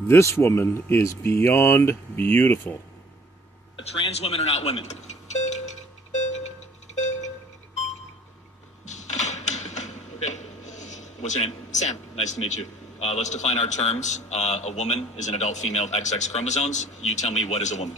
This woman is beyond beautiful. Trans women are not women. Okay. What's your name? Sam. Nice to meet you. Let's define our terms. A woman is an adult female with XX chromosomes. You tell me, what is a woman?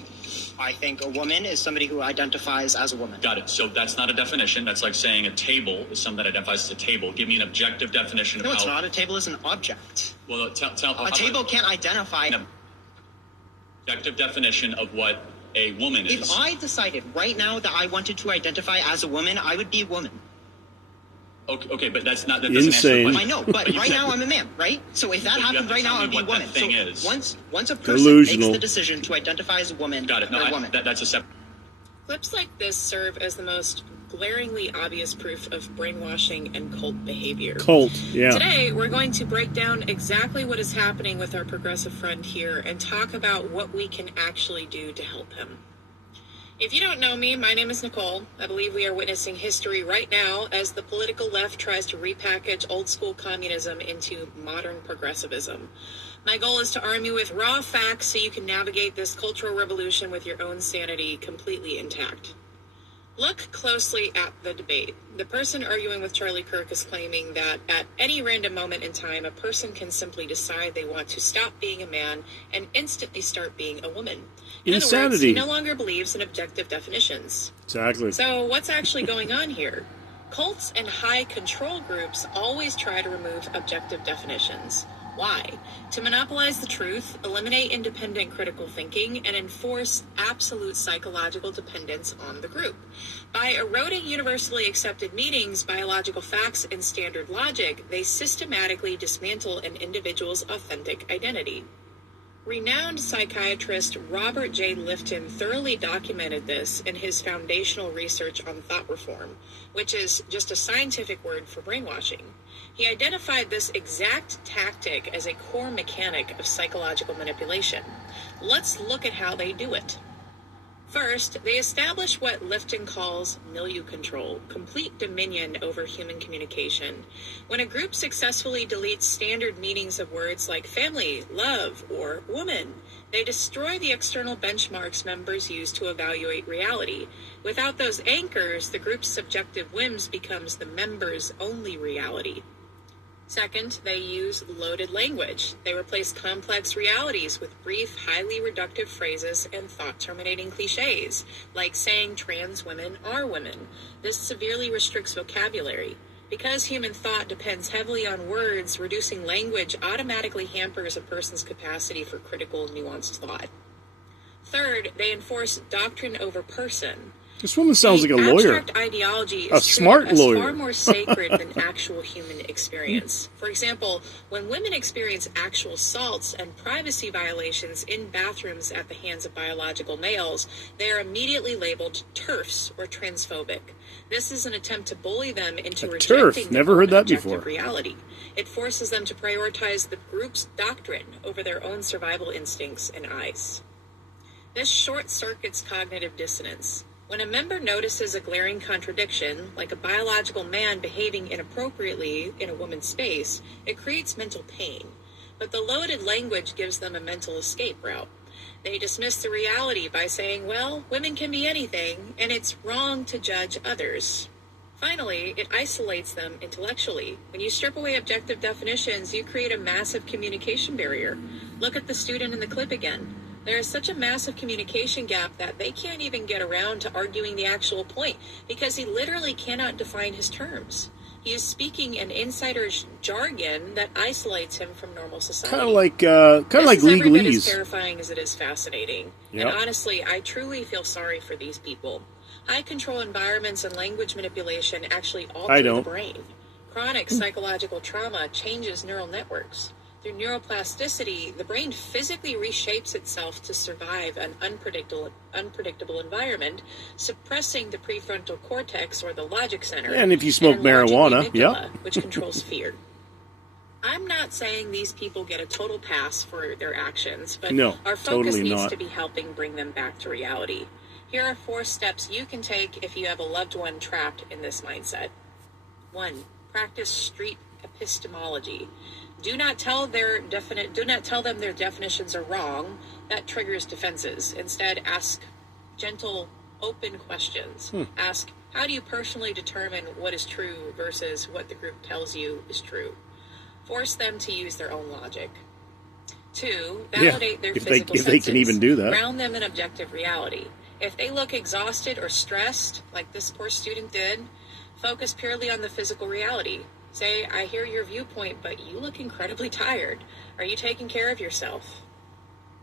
I think a woman is somebody who identifies as a woman. Got it. So that's not a definition. That's like saying a table is something that identifies as a table. Give me an objective definition of No, how... it's not. A table is an object. Well, A table can't identify... An objective definition of what a woman is. If I decided right now that I wanted to identify as a woman, I would be a woman. Okay, but that's not... That doesn't Insane. answer the I know, but right now I'm a man, right? So if that happened right now, I'd be a woman. Thing is. Once a person Delusional. makes the decision to identify as a woman, Got it. No, they're a woman. that's a separate... Clips like this serve as the most glaringly obvious proof of brainwashing and cult behavior. Cult, yeah. Today, we're going to break down exactly what is happening with our progressive friend here and talk about what we can actually do to help him. If you don't know me, my name is Nicole. I believe we are witnessing history right now as the political left tries to repackage old school communism into modern progressivism. My goal is to arm you with raw facts so you can navigate this cultural revolution with your own sanity completely intact. Look closely at the debate. The person arguing with Charlie Kirk is claiming that at any random moment in time, a person can simply decide they want to stop being a man and instantly start being a woman. In other words, Insanity. he no longer believes in objective definitions. Exactly. So what's actually going on here? Cults and high control groups always try to remove objective definitions. Why? To monopolize the truth, eliminate independent critical thinking, and enforce absolute psychological dependence on the group. By eroding universally accepted meanings, biological facts, and standard logic, they systematically dismantle an individual's authentic identity. Renowned psychiatrist Robert J. Lifton thoroughly documented this in his foundational research on thought reform, which is just a scientific word for brainwashing. He identified this exact tactic as a core mechanic of psychological manipulation. Let's look at how they do it. First, they establish what Lifton calls milieu control, complete dominion over human communication. When a group successfully deletes standard meanings of words like family, love, or woman, they destroy the external benchmarks members use to evaluate reality. Without those anchors, the group's subjective whims becomes the members' only reality. Second, they use loaded language. They replace complex realities with brief, highly reductive phrases and thought-terminating cliches, like saying trans women are women. This severely restricts vocabulary. Because human thought depends heavily on words, reducing language automatically hampers a person's capacity for critical, nuanced thought. Third, they enforce doctrine over person. This woman sounds like a lawyer. Abstract ideology A is smart treated as lawyer. far more sacred than actual human experience. For example, when women experience actual assaults and privacy violations in bathrooms at the hands of biological males, they are immediately labeled TERFs or transphobic. This is an attempt to bully them into rejecting Never heard their own that objective before. reality. It forces them to prioritize the group's doctrine over their own survival instincts and eyes. This short-circuits cognitive dissonance. When a member notices a glaring contradiction, like a biological man behaving inappropriately in a woman's space, it creates mental pain. But the loaded language gives them a mental escape route. They dismiss the reality by saying, well, women can be anything, and it's wrong to judge others. Finally, it isolates them intellectually. When you strip away objective definitions, you create a massive communication barrier. Look at the student in the clip again. There is such a massive communication gap that they can't even get around to arguing the actual point because he literally cannot define his terms. He is speaking an insider's jargon that isolates him from normal society. Kind of like This is every bit as legalese. terrifying as it is fascinating. Yep. And honestly, I truly feel sorry for these people. High control environments and language manipulation actually I alter the don't. brain. Chronic psychological trauma changes neural networks. Through neuroplasticity, the brain physically reshapes itself to survive an unpredictable environment, suppressing the prefrontal cortex or the logic center. And if you smoke enlarging the marijuana, amygdala, yep. which controls fear. I'm not saying these people get a total pass for their actions, but No, our focus totally needs not. to be helping bring them back to reality. Here are 4 steps you can take if you have a loved one trapped in this mindset. 1. Practice street epistemology. Do not tell them their definitions are wrong. That triggers defenses. Instead, ask gentle, open questions. Ask, how do you personally determine what is true versus what the group tells you is true? Force them to use their own logic. 2, validate their physical senses. If they can even do that. Ground them in objective reality. If they look exhausted or stressed, like this poor student did, focus purely on the physical reality. Say, I hear your viewpoint, but you look incredibly tired. Are you taking care of yourself?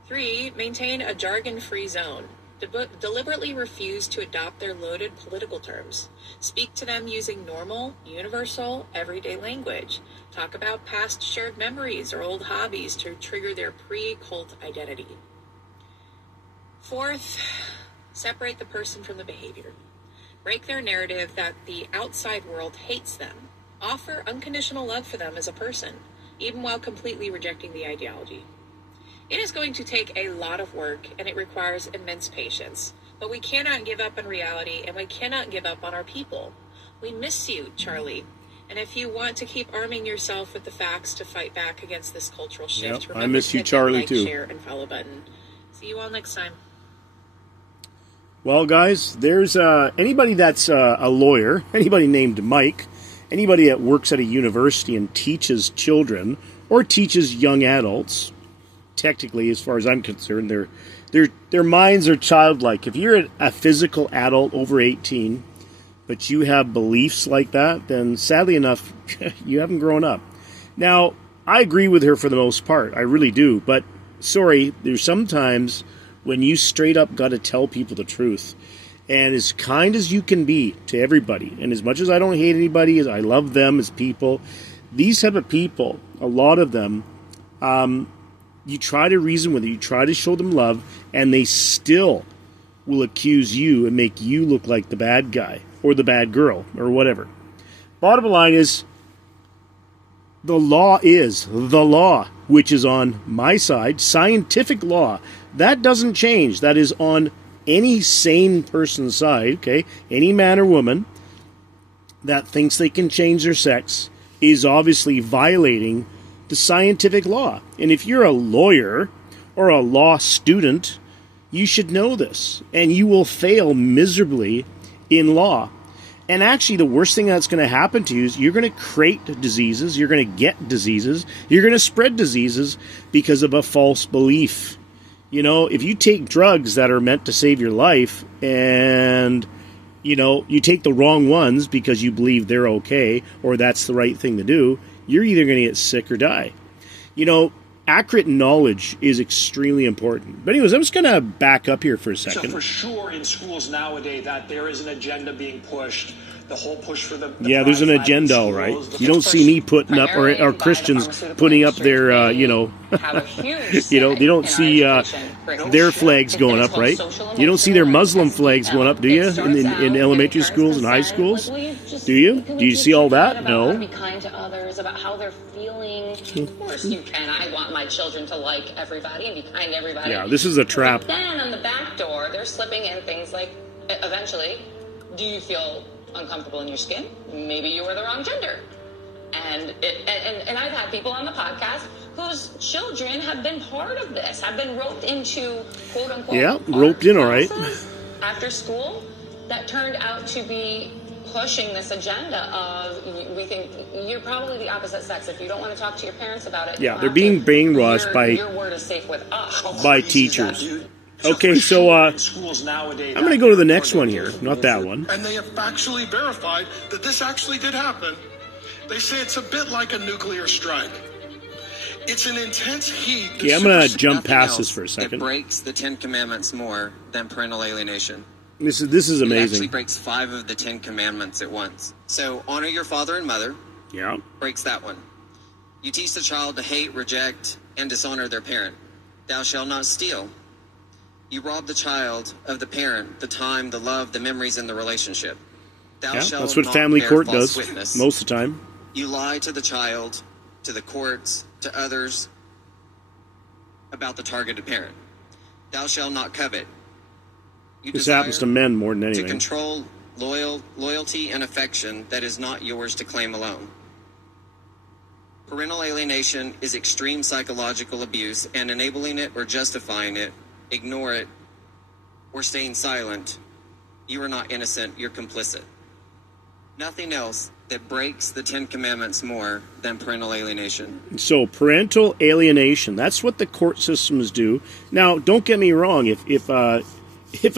3, maintain a jargon-free zone. Deliberately refuse to adopt their loaded political terms. Speak to them using normal, universal, everyday language. Talk about past shared memories or old hobbies to trigger their pre-cult identity. 4th, separate the person from the behavior. Break their narrative that the outside world hates them. Offer unconditional love for them as a person, even while completely rejecting the ideology. It is going to take a lot of work, and it requires immense patience. But we cannot give up on reality, and we cannot give up on our people. We miss you, Charlie. And if you want to keep arming yourself with the facts to fight back against this cultural shift, remember I miss to you, hit that Charlie, like, too. share, and follow button. See you all next time. Well, guys, there's anybody that's a lawyer, anybody named Mike, anybody that works at a university and teaches children or teaches young adults. Technically, as far as I'm concerned, their minds are childlike. If you're a physical adult over 18, but you have beliefs like that, then sadly enough, you haven't grown up. Now, I agree with her for the most part. I really do. But, sorry, there's sometimes when you straight up got to tell people the truth. And as kind as you can be to everybody, and as much as I don't hate anybody, as I love them as people, these type of people, a lot of them, you try to reason with it, you try to show them love, and they still will accuse you and make you look like the bad guy or the bad girl or whatever. Bottom line is, the law is the law, which is on my side, scientific law. That doesn't change. That is on any sane person's side, okay? Any man or woman that thinks they can change their sex is obviously violating the scientific law. And if you're a lawyer or a law student, you should know this. And you will fail miserably in law. And actually, the worst thing that's going to happen to you is you're going to create diseases, you're going to get diseases, you're going to spread diseases because of a false belief. You know, if you take drugs that are meant to save your life and, you know, you take the wrong ones because you believe they're okay or that's the right thing to do, you're either going to get sick or die. You know, accurate knowledge is extremely important. But anyways, I'm just going to back up here for a second. So for sure in schools nowadays that there is an agenda being pushed. The whole push for the yeah, there's an agenda, all right. You don't see me putting up, or Christians putting up their, you know, you know, they don't see their flags going up, right? You don't see their Muslim flags going up, do you, in elementary schools and high schools? Do you? Do you see all that? No. Be kind to others, about how they're feeling. Of course you can. I want my children to like everybody and be kind to everybody. Yeah, this is a trap. But then on the back door, they're slipping in things like, eventually, do you feel uncomfortable in your skin? Maybe you were the wrong gender. And I've had people on the podcast whose children have been part of this, have been roped into quote unquote roped in, all right, after school, that turned out to be pushing this agenda of, we think you're probably the opposite sex. If you don't want to talk to your parents about it, yeah, they're being brainwashed by your word is safe with us. By teachers. Okay, so I'm going to go to the next one here, not that one. And they have factually verified that this actually did happen. They say it's a bit like a nuclear strike. It's an intense heat. Okay, I'm going to jump past this for a second. It breaks the 10 Commandments more than parental alienation. This is amazing. It actually breaks 5 of the 10 Commandments at once. So honor your father and mother. Yeah. Breaks that one. You teach the child to hate, reject, and dishonor their parent. Thou shalt not steal. You rob the child of the parent, the time, the love, the memories, and the relationship. Thou shalt that's what not family bear court false does witness. most of the time. You lie to the child, to the courts, to others about the targeted parent. Thou shalt not covet. This happens to men more than anything. To control loyalty and affection that is not yours to claim alone. Parental alienation is extreme psychological abuse, and enabling it or justifying it, ignore it, or staying silent, you are not innocent, you're complicit. Nothing else that breaks the Ten Commandments more than parental alienation. So parental alienation, that's what the court systems do. Now, don't get me wrong, if a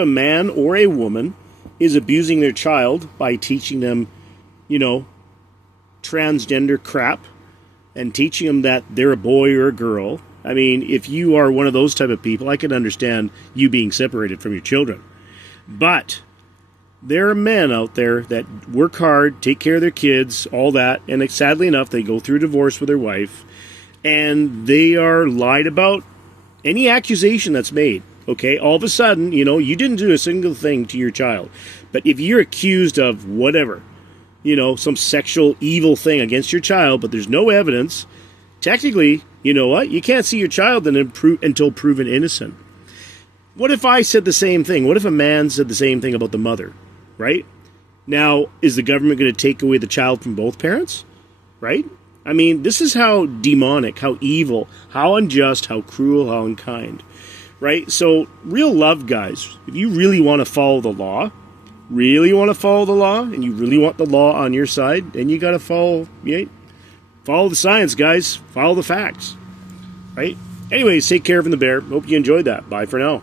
man or a woman is abusing their child by teaching them, transgender crap and teaching them that they're a boy or a girl, I mean, if you are one of those type of people, I can understand you being separated from your children. But there are men out there that work hard, take care of their kids, all that, and sadly enough, they go through divorce with their wife, and they are lied about any accusation that's made. Okay, all of a sudden, you didn't do a single thing to your child. But if you're accused of whatever, some sexual evil thing against your child, but there's no evidence, technically, you know what? You can't see your child until proven innocent. What if I said the same thing? What if a man said the same thing about the mother, right? Now, is the government going to take away the child from both parents, right? I mean, this is how demonic, how evil, how unjust, how cruel, how unkind, right? So, real love, guys, if you really want to follow the law, and you really want the law on your side, then you got to follow the science, guys. Follow the facts, right? Anyways, take care from the bear. Hope you enjoyed that. Bye for now.